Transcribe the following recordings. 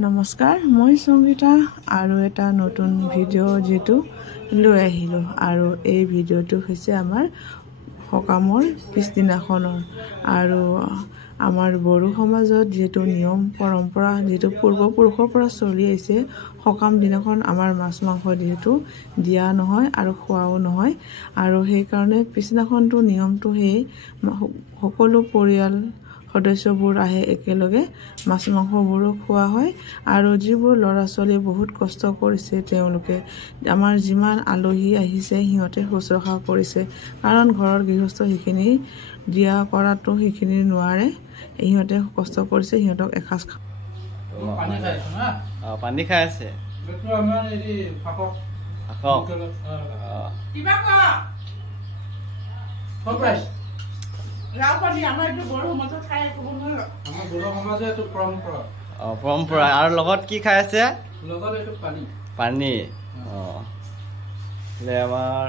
নমস্কাৰ মই সংগীতা আৰু এটা নতুন ভিডিঅ' যেটো লৈ আহিলো আৰু এই ভিডিঅ'টো হৈছে আমাৰ সকামৰ পিছদিনাখনৰ আৰু আমাৰ বড়ো সমাজত যেটো নিয়ম পৰম্পৰা যেটো পূৰ্বপুৰুষৰ পৰা চলি আহিছে সকাম দিনাখন আমাৰ মাছ মাংস যেটো দিয়া নহয় আৰু খোৱাও নহয় আৰু সেই কাৰণে পিছদিনাখনটো নিয়মটো হে সকলো পৰিয়াল সদস্যবোৰ আহে একেলগে মাছ মাংসবোৰ খোৱা হয় আৰু যিবোৰ ল'ৰা ছোৱালী বহুত কষ্ট কৰিছে তেওঁলোকে আমাৰ যিমান আলহী আহিছে হিহঁতে শুশ্ৰূষা কৰিছে কাৰণ ঘৰৰ গৃহস্থ হিখিনি দিয়া কৰাটো হিখিনি নোৱাৰে হিহঁতে কষ্ট কৰিছে হিহঁতক এখাস পানী খাই আছে এটো আমাৰ এই ফাকক কিবা ক সপ্ৰাইজ ৰাও পানী আমাৰ এটো বড়ো সমাজত খাই ক'ব নোৱাৰো আমাৰ বড়ো সমাজে এটো পৰম্পৰা পৰম্পৰা আৰু লগত কি খাই আছে লগত এটো পানী পানী লে আমাৰ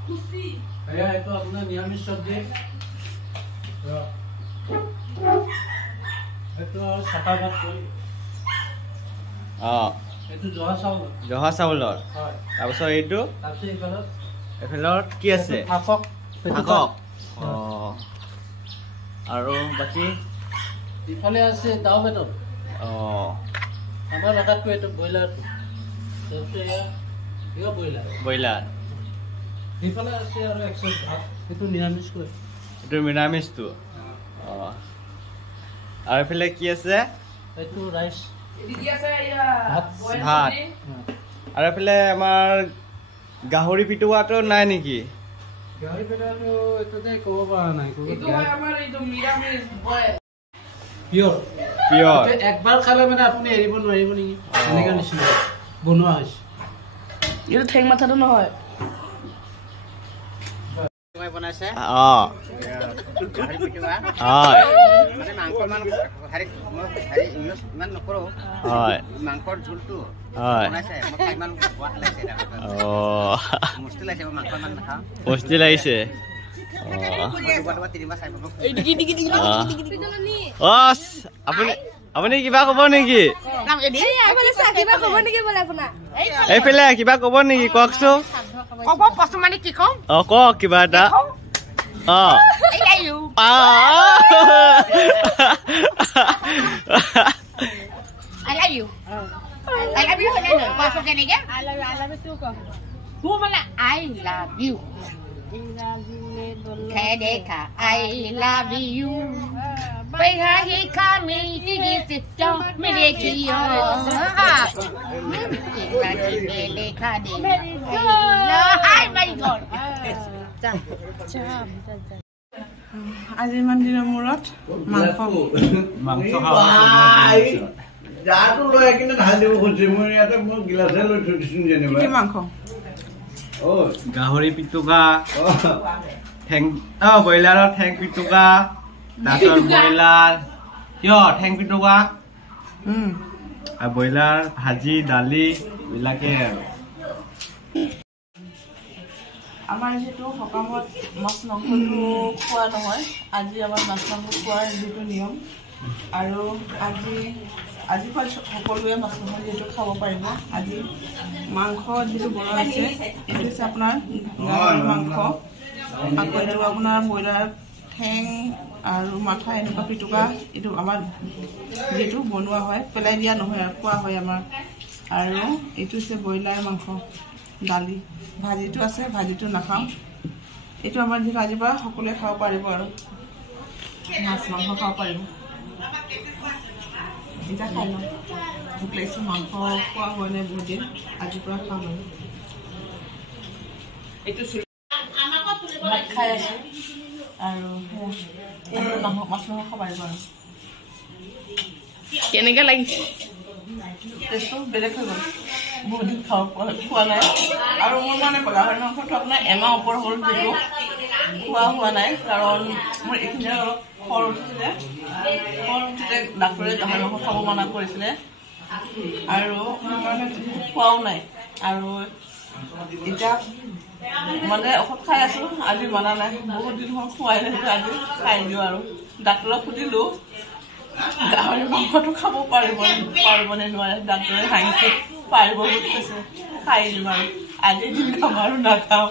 খুচি এয়া এটো আপোনাৰ নিৰামিষ চব্জি এটো চাটা ভাত কই এটো জহা চাউলৰ হয় তাৰপিছত এইটো তাৰপিছত এফালত কি আছে ফাকক আৰু বাকি ইফালে আছে দাও বেতন আমাৰ ভাষাত কয় এটো ব্ৰইলাৰটো তাৰপিছত এয়া ব্ৰইলাৰ ইফালে আছে আৰু এক্সেস ভাত এটো নিৰামিষ কয় এটো নিৰামিষটো আৰু এফালে কি আছে এটো ৰাইচ এদি আছে ইয়া ভাত আৰু এফালে আমাৰ গাহৰি পিটুৱাটো নাই নেকি গাহৰি পেটাটো এটোতে ক'ব পৰা নাই এটো হয় আমাৰ এইটো নিৰামিষ বয় পিয়ৰ একবাৰ খালে মানে আপুনি এৰিব নোৱাৰিব নেকি এনেকা নিচিনা বনোৱা হৈছে এটো ঠেং মাথাটো নহয় মই বনাইছে গাহৰি পিটুৱা মানে মাংস মান হাৰি ইউজ ইমান নকৰো হয় মাংসৰ ঝোলটো বনাইছে মই খাই ইমান সোৱাদ লাগিছে মুষ্টি লাগিছে মই মাংস মান নাখাওঁ মুষ্টি লাগিছে আপুনি কিবা কব নেকি এইফালে কিবা কব নেকি কওকচোন কওক কিবা এটা আজি ইমান দিনৰ মূৰত মাংস যাটো লৈ কিনে ঢাল দিব খুজিছে মই ইয়াতে মই গিলাছে লৈ থৈ দিছো যেনিবা কি মাংস গাহৰি পিটুকা ঠেং ব্ৰইলাৰৰ ঠেং পিটুকা তাৰপিছত ব্ৰইলাৰ কিয় ঠেং পিটুকা আৰু ব্ৰইলাৰ ভাজি দালি এইবিলাকে আৰু আমাৰ যেটো সকামত মাছ মাংসটো খোৱা নহয় আজি আমাৰ মাছ মাংস খোৱাৰ যেটো নিয়ম আৰু আজি সকলোৱে মাছ মাংস যেটো খাব পাৰিব আজি মাংস যেটো বনোৱা আছে এইটো হৈছে আপোনাৰ গাহৰি মাংস আকৌ এইটো আপোনাৰ ব্ৰইলাৰ ঠেং আৰু মাথা এনেকুৱা পিটুকা এইটো আমাৰ যেটো বনোৱা হয় পেলাই দিয়া নহয় আৰু খোৱা হয় আমাৰ আৰু এইটো হৈছে ব্ৰইলাৰ মাংস দালি ভাজিটো আছে ভাজিটো নাখাওঁ এইটো আমাৰ যি ভাজিৰ পৰা সকলোৱে খাব পাৰিব আৰু মাছ মাংস খাব পাৰিব এতিয়া খাই লওঁ ভোক লাগিছে মাংস খোৱা হোৱা নাই বহুত দিন আজিৰ পৰা খাম আৰু এইটো ভাত খাই আছোঁ আৰু মাছ মাংস খাব পাৰিব আৰু কেনেকৈ লাগিছে টেষ্টটো বেলেগ হৈ গ'ল বহুত দিন খোৱা নাই আৰু মোৰ মানে গাহৰি মাংসটো আপোনাৰ এমাহ ওপৰ হ'ল যিটো খোৱা হোৱা নাই কাৰণ মোৰ এইখিনি অলপ খৰ উঠিছিলে ডাক্তৰে গাহৰি মাংস খাব মানা কৰিছিলে আৰু মানে খোৱাও নাই আৰু এতিয়া মানে ঔষধ খাই আছোঁ আজি মানা নাই বহুত দিন হ'ল খোৱাই নাই আজি খাই দিওঁ আৰু ডাক্তৰক সুধিলোঁ গাহৰি মাংসটো খাব পাৰিবনে নোৱাৰে ডাক্তৰে হাঁহিছে পাৰিব বুলি কৈছে খাই দিম আৰু আজি দিন খাম আৰু নাখাম